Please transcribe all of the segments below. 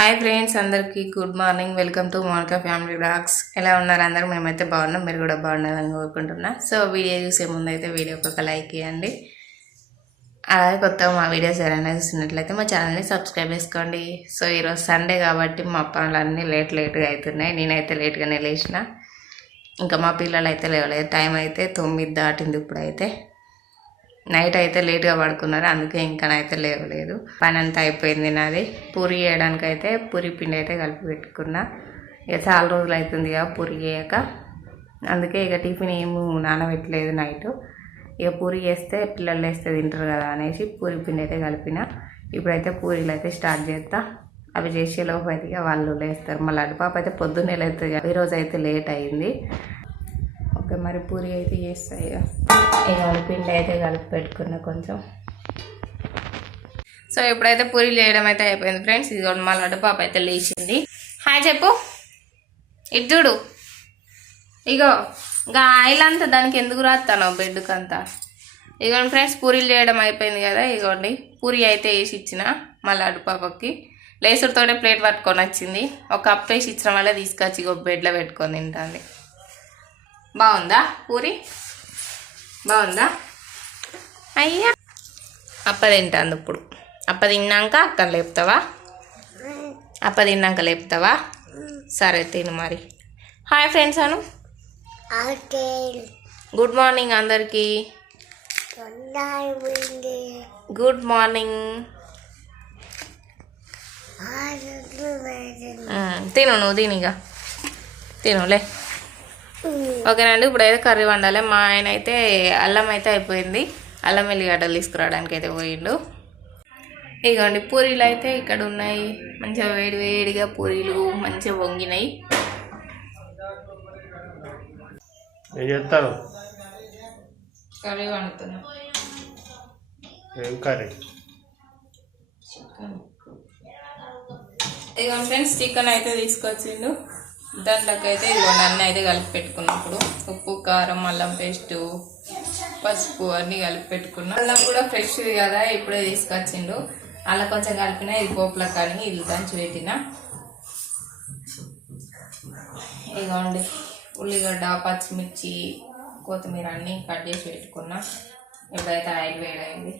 Hi friends, అందరికీ good morning. Welcome to Monica family vlogs. ఎలా ఉన్నారు అందరూ? మేమైతే బాగున్నాం, మీరు కూడా బాగున్నారని కోరుకుంటున్నా. సో వీడియో చూసే ముందు అయితే వీడియోకి ఒక లైక్ ఇవ్వండి. అలాగే కొత్తగా మా వీడియోస్ ఎవరైనా చూసినట్లయితే మా ఛానల్ని సబ్స్క్రైబ్ చేసుకోండి. సో ఈరోజు సండే కాబట్టి మా పనులన్నీ లేట్గా అవుతున్నాయి. నేనైతే లేట్గానే లేచిన, ఇంకా మా పిల్లలు అయితే లేవలేదు. టైం అయితే 9 దాటింది. ఇప్పుడైతే నైట్ అయితే లేట్గా పడుకున్నారు, అందుకే ఇంకానైతే లేవలేదు. పని అంతా అయిపోయింది నాది. పూరి చేయడానికి అయితే పూరి పిండి అయితే కలిపి పెట్టుకున్నా. ఇక చాలా రోజులు అవుతుంది కదా పూరి చేయక, అందుకే ఇక టిఫిన్ ఏమి నానబెట్టలేదు నైట్. ఇక పూరి చేస్తే పిల్లలు వేస్తే తింటారు కదా అనేసి పూరి పిండి అయితే కలిపిన. ఇప్పుడైతే పూరీలు అయితే స్టార్ట్ చేస్తా. అవి చేసేలోపు అయితే ఇక వాళ్ళు లేస్తారు. మళ్ళీ అడుపాప అయితే పొద్దున్నే లేస్తుంది. ఈరోజు అయితే లేట్ అయింది. ఓకే, మరి పూరి అయితే చేస్తాయి. ఇక పిండి అయితే కలిపి పెట్టుకున్నా కొంచెం. సో ఇప్పుడైతే పూరీలు చేయడం అయితే అయిపోయింది ఫ్రెండ్స్. ఇది మా లడ్డు పాప అయితే లేచింది. హాయ్ చెప్పు, ఇటు చూడు. ఇగో ఇంకా ఆయిల్ అంతా దానికి ఎందుకు రాస్తాను బెడ్కి అంతా. ఇగోండి ఫ్రెండ్స్, పూరీలు చేయడం అయిపోయింది కదా. ఇగోండి పూరి అయితే వేసి ఇచ్చిన మా లడ్డు పాపకి. లేసుడితోనే ప్లేట్ పట్టుకొని వచ్చింది. ఒక కప్ వేసి ఇచ్చిన వల్ల తీసుకొచ్చి ఇగో బెడ్లో పెట్టుకొని తింటుంది. బాగుందా పూరి? బాగుందా? అయ్యా అప్ప తింటాను ఇప్పుడు. అప్ప తిన్నాక అక్కడ లేపుతావా? అప్ప తిన్నాక లేపుతావా? సరే తిను మరి. హాయ్ ఫ్రెండ్స్ అను. గుడ్ మార్నింగ్ అందరికీ. Good morning. తిను, నువ్వు తినిగా తినులే. ఓకేనండి, ఇప్పుడైతే కర్రీ వండాలి. మా ఆయన అయితే అల్లం అయితే అయిపోయింది, అల్లం వెల్లిగడ్డలు తీసుకురావడానికి అయితే పోయిండు. ఇదిగోండి పూరీలు అయితే ఇక్కడ ఉన్నాయి. మంచిగా వేడిగా పూరీలు మంచిగా వంగినాయి. కర్రీ వండుతున్నా. ఇదిగోండి ఫ్రెండ్స్, చికెన్ అయితే తీసుకొచ్చిండు. దాంట్లోకి అయితే ఇదిగోండి అన్నీ అయితే కలిపి పెట్టుకున్నప్పుడు ఉప్పు, కారం, అల్లం పేస్టు, పసుపు అన్నీ కలిపి పెట్టుకున్నాం. అల్లం కూడా ఫ్రెష్ కదా, ఇప్పుడే తీసుకొచ్చిండు. అలా కొంచెం కలిపిన ఇది పోపుల కానీ ఇది దంచి పెట్టిన. ఇదిగోండి ఉల్లిగడ్డ, పచ్చిమిర్చి, కొత్తిమీర అన్నీ కట్ చేసి పెట్టుకున్నా. ఇప్పుడైతే ఆయిల్ వేడైంది.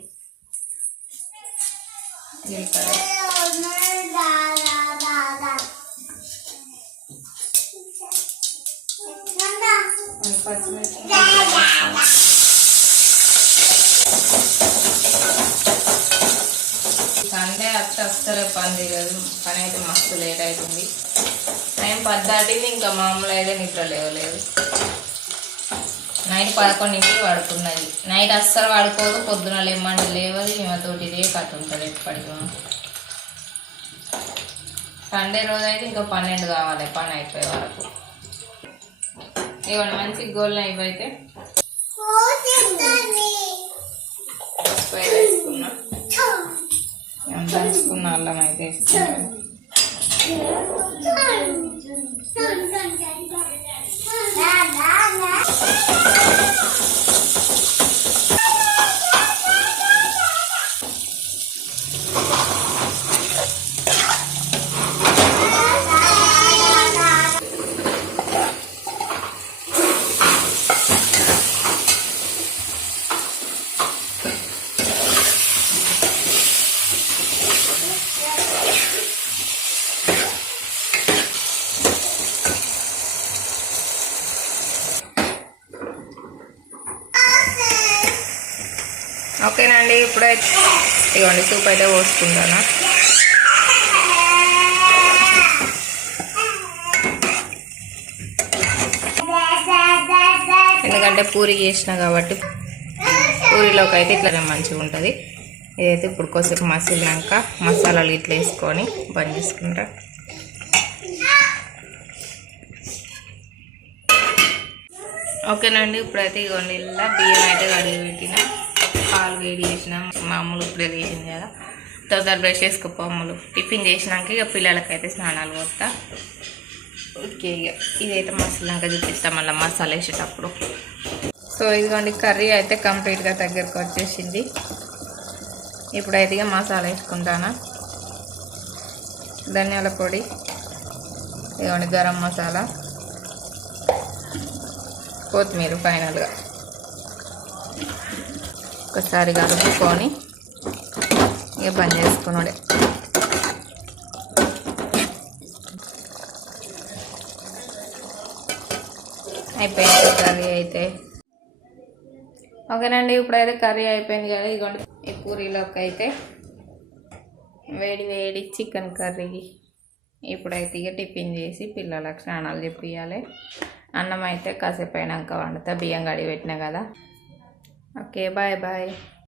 సండే అస్సలే పని చేయలేదు. పని అయితే మస్తు లేట్ అవుతుంది. టైం 10 దాటింది, ఇంకా మామూలు అయితే నిద్ర లేవలేదు. నైట్ 11కి పడుకున్నది. నైట్ అస్సలు పడుకోదు, పొద్దున లేమంటే లేవదు. మేమతోటి ఇదే కట్టు ఉంటుంది ఎప్పటికీ. సండే రోజు అయితే ఇంకా 12 కావాలి పని అయిపోయే వరకు. ఇవ్వండి మంచి గోల్ని ఇవైతే వేసుకున్నా. దంచుకున్న అల్లం అయితే వేసుకున్నాను. ఓకేనండి, ఇప్పుడైతే ఇవ్వండి సూప్ అయితే పోసుకుంటాను. ఎందుకంటే పూరి చేసిన కాబట్టి పూరిలోకి అయితే ఇట్లా మంచిగా ఉంటుంది. ఇదైతే ఇప్పుడు కొద్దిసేపు మసిలినాక మసాలాలు ఇట్లా వేసుకొని బంద్ చేసుకుంటా. ఓకేనండి, ఇప్పుడైతే ఇవ్వండి ఇలా బియ్యం అయితే కడిగి పెట్టిన, పాలు వేడి చేసిన. మా అమ్ములు ఇప్పుడే వేసింది కదా, తొందర బ్రష్ చేసుకోపో అమ్ములు. టిఫిన్ చేసినాక ఇక పిల్లలకైతే స్నానాలు పోతా. ఓకే, ఇక ఇదైతే మసాలాగా చూపిస్తాం మళ్ళీ మసాలా వేసేటప్పుడు. సో ఇదిగోండి కర్రీ అయితే కంప్లీట్గా దగ్గరకు వచ్చేసింది. ఇప్పుడైతే ఇక మసాలా వేసుకుంటాను. ధనియాల పొడి, ఇదిగోండి గరం మసాలా, కొత్తిమీర ఫైనల్గా ఒకసారి కలుపుకొని ఇక బంద్ చేసుకున్నాడే. అయిపోయింది కర్రీ అయితే. ఓకేనండి, ఇప్పుడైతే కర్రీ అయిపోయింది కదా. ఇదిగోండి ఈ పూరీలోకి అయితే వేడి వేడి చికెన్ కర్రీ. ఇప్పుడైతే ఇక టిఫిన్ చేసి పిల్లలకు స్నానాలు చెప్పియాలి. అన్నం అయితే కాసేపు అయినాక వండుతా, బియ్యం కడిగి పెట్టినా కదా. Okay, bye bye.